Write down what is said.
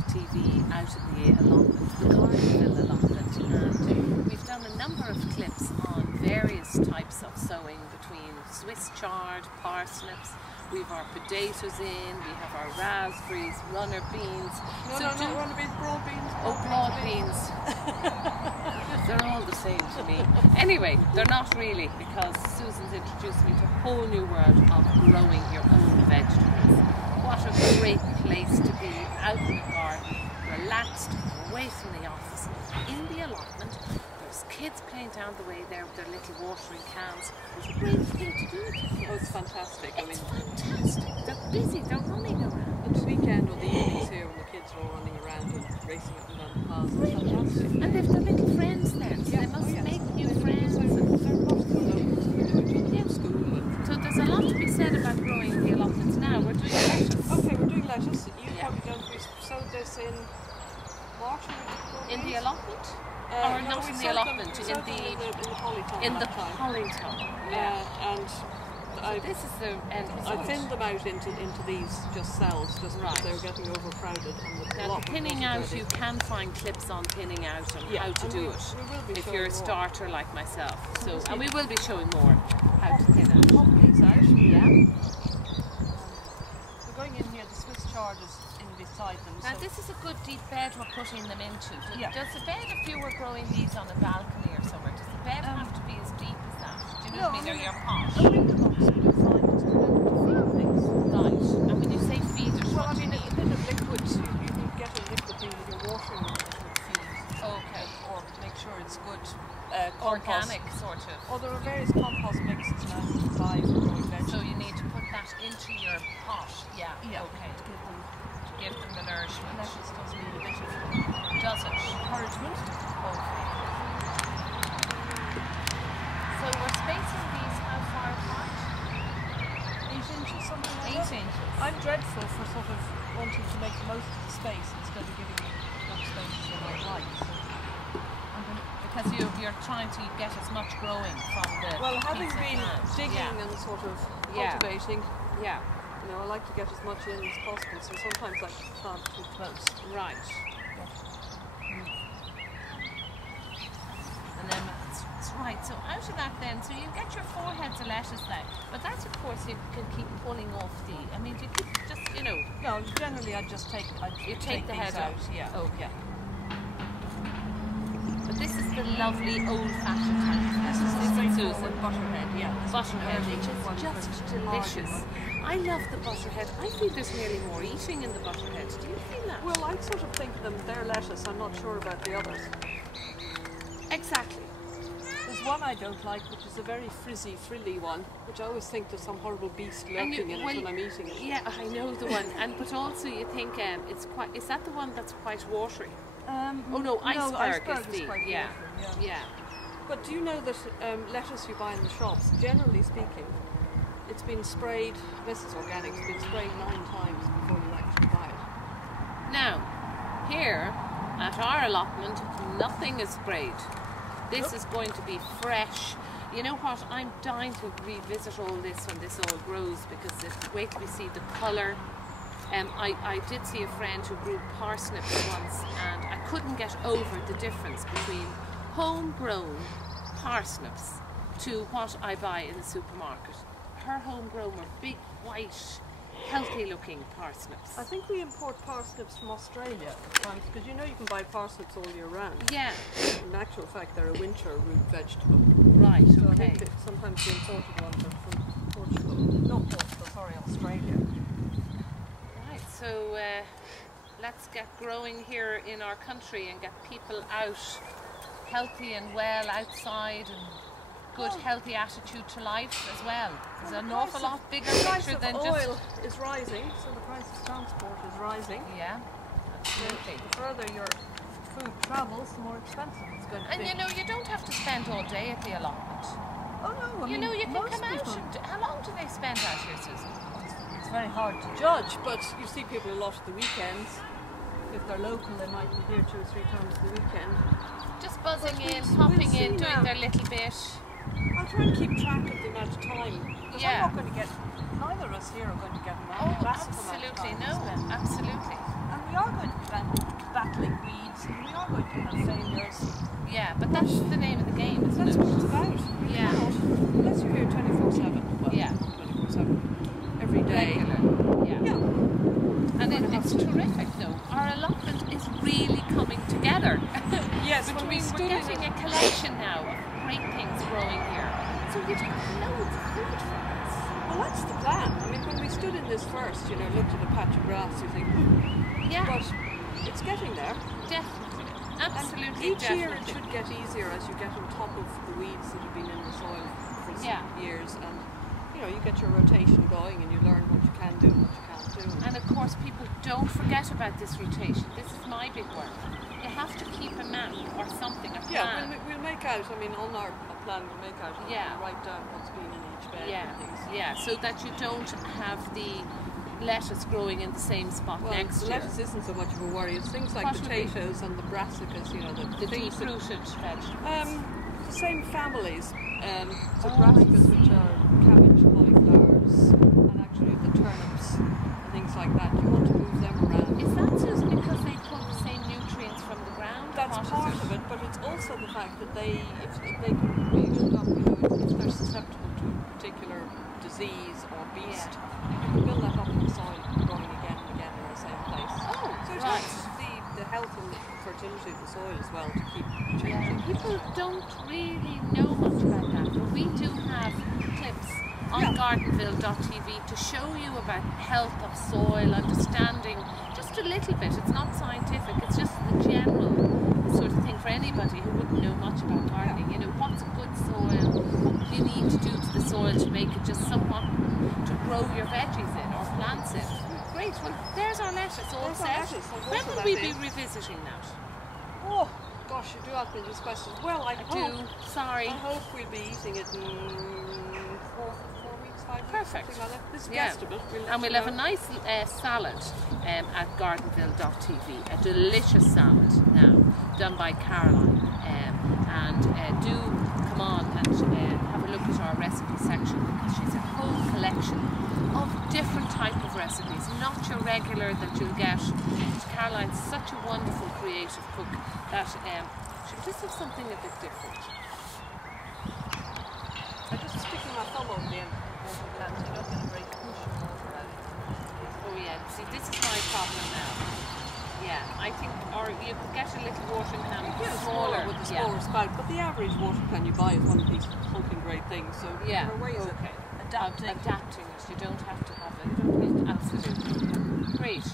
Lettuce.m4v out in the allotment, the Gardenville allotment, and we've done a number of clips on various types of sowing between Swiss chard, parsnips, we've our potatoes in, we have our raspberries, runner beans. Not runner beans, broad beans. Oh, broad beans. They're all the same to me. Anyway, they're not really, because Susan's introduced me to a whole new world of growing your own vegetables. What a great place to be, out in the garden, relaxed, away from the office, in the allotment. There's kids playing down the way there with their little watering cans. What a great thing to do with your kids. Oh, it's fantastic. It's fantastic. They're busy, they're running around. At the weekend or the evenings here when the kids are all running around and racing up and down the paths, it's fantastic. And they've their little friends there, so they must make new friends. They're not school. So there's a lot to be said about growing the allotments now. We're doing lettuce. Okay, we're doing lettuce. You probably don't. We sowed this in March. In the allotment? Or No, not in the allotment, in the polytunnel. in the polytunnel. Yeah. And This is the end I result. thinned them out into these just cells, just because they were getting overcrowded. And the Now, the thinning out, you can find clips on thinning out and how to do it. We will be if showing you're a more. starter like myself. So, and we will be showing more how to thin out. Pop these out. Yeah. We're going in here. The Swiss chard is in beside them. Now So this is a good deep bed we're putting them into. Yeah. Does the bed, if you were growing these on a balcony or somewhere, does the bed have to be as deep as that? Do you know what I mean? Or your pot? the winter box will be fine. Just remember to feed things. Right. And when you say feed it, Well, what I do you mean, mean? a bit of liquid. You can get a liquid thing with your watering liquid feed. Okay. Or make sure it's good. Organic sort of. Or there are various compost mixes now you can buy for growing vegetables. So you need to put that into your pot. Yeah. Yeah. Okay. To Give give them them the nourishment. lettuce does need a bit of Does it? encouragement. Okay. So we're spacing these how far apart? 8 inches, something like 8 that. inches. I'm dreadful for sort of wanting to make the most of the space instead of giving it as much space as I might like. So I'm going to, Because you're trying to get as much growing from the well, having piece of been land. digging and sort of Yeah. cultivating, Yeah. you know, I like to get as much in as possible. So sometimes I plant too close. Right. And then it's right. So out of that then, so you get your 4 heads of lettuce there. But that's of course you can keep pulling off the. I mean, you could just No, generally I just take. you take the these head out. off. Yeah. Okay. But this is the lovely old-fashioned type. This is a Susan. straightforward butterhead. Yeah. This is Butterhead, early which one is just for delicious. hardened. I love the butterhead. I feel there's nearly more eating in the butterhead. Do you feel that? Well, I sort of think of them, they're lettuce. I'm not sure about the others. Exactly. There's one I don't like, which is a very frilly one, which I always think there's some horrible beast And lurking in it when I'm eating it. Yeah, I know the one. But also you think it's quite. Is that the one that's quite watery? Oh no, iceberg is the. quite Yeah. watery, Yeah. But do you know that lettuce you buy in the shops, generally speaking, it's been sprayed, this is organic, it's been sprayed 9 times before you actually buy it. Now, here at our allotment, nothing is sprayed. This is going to be fresh. You know what? I'm dying to revisit all this when this all grows because wait till we see the colour. I did see a friend who grew parsnips once and I couldn't get over the difference between homegrown parsnips to what I buy in the supermarket. Her homegrown were big, white, healthy looking parsnips. I think we import parsnips from Australia at times, because you know you can buy parsnips all year round. Yeah. In actual fact, they're a winter root vegetable. Right, So I okay. think that sometimes the imported ones are from Portugal. Not Portugal, sorry, Australia. Right, so let's get growing here in our country and get people out healthy and well outside and good healthy attitude to life as well. It's an awful lot bigger picture than The just... oil is rising, so the price of transport is rising. Yeah, absolutely. The further your food travels, the more expensive it's going to And be. you know, you don't have to spend all day at the allotment. Oh no, I You mean, know, you can most come out people- and... How long do they spend out here, Susan? It's very hard to judge, but you see people a lot at the weekends. If they're local, they might be here 2 or 3 times a weekend. Just buzzing But in, we'll popping see in, doing now. their little bit. I'll try and keep track of the amount of time. Because Yeah. I'm not going to get, neither of us here are going to get Oh, massive amount of absolutely, time no, to spend. absolutely. And we we are going to be battling weeds, and we are going to have failures. Yeah, but that's the name of the game, isn't That's it? what it's about. You Yeah. cannot, unless you're here 24/7. Well, Yeah. 24/7. Every day. Regular. Yeah. Yeah. And it's terrific, though. Our allotment is really coming together. Yes, Which when we means stood we're in getting it. a collection now of great things growing here. So you'd have loads of food for us. Well, that's the plan. I mean, when we stood in this first, you know, looked at a patch of grass, you think, Yeah, but it's getting there. definitely. And Absolutely, each year it definitely. should get easier as you get on top of the weeds that have been in the soil for some Yeah. years, and you know, you get your rotation going, and you learn what you can do and what you can't do. And of course, people don't forget about this rotation. This is my big work. You have to keep a map or something, a Yeah, plan. we'll make out. I mean, on our plan, we'll make out. And Yeah. we'll write down what's been in each bed Yeah, and things. yeah, so that you don't have the lettuce growing in the same spot Well, next the year. lettuce isn't so much of a worry. It's things like What would be? potatoes and the brassicas, you know, The things that deep-rooted vegetables. the same families. So Oh, brassicas, I which see. are cabbage, cauliflowers, and actually the turnips and things like that. You want to move them around. Is that just because they pull the same nutrients from the ground? That's What is part of it, but it's also the fact that if they can build up, you know, if they're susceptible to a particular disease or beast, you can build that up in the soil, growing again and again in the same place. Oh, So it right. helps the health and fertility of the soil as well to keep Yeah, changing. people don't really know much about that, but we do have clips on gardenville.tv to show you about health of soil, understanding just a little bit. It's not scientific, it's just the general sort of thing for anybody who wouldn't know much about gardening. You know, what's a good soil, what you need to do to the soil to make it just somewhat to grow your veggies in or plants in. Great, well there's our lettuce all There's our set. lettuce, I'll When water will that we be in. revisiting that? Oh, gosh, you do ask me these questions. Well, I do, sorry. I hope we'll be eating it in 4 weeks, 5 weeks, Perfect. something like that. This Yeah. vegetable. And we'll have a nice salad at gardenville.tv, a delicious salad now, done by Caroline. And do come on and have a look at our recipe section, because she's a whole collection of different type of recipes, not your regular that you'll get. Caroline's such a wonderful creative cook that she'll just have something a bit different. I'm just sticking my thumb over the end of the plant. You don't get a great push of water out. Oh yeah, see this is my problem now. Yeah, I think, or you could get a little watering can smaller. With the smaller spout, but the average water can you buy is one of these hulking great things. So Yeah, there are ways okay. of adapting. Adapting it, you don't have to have it. Absolutely. Great.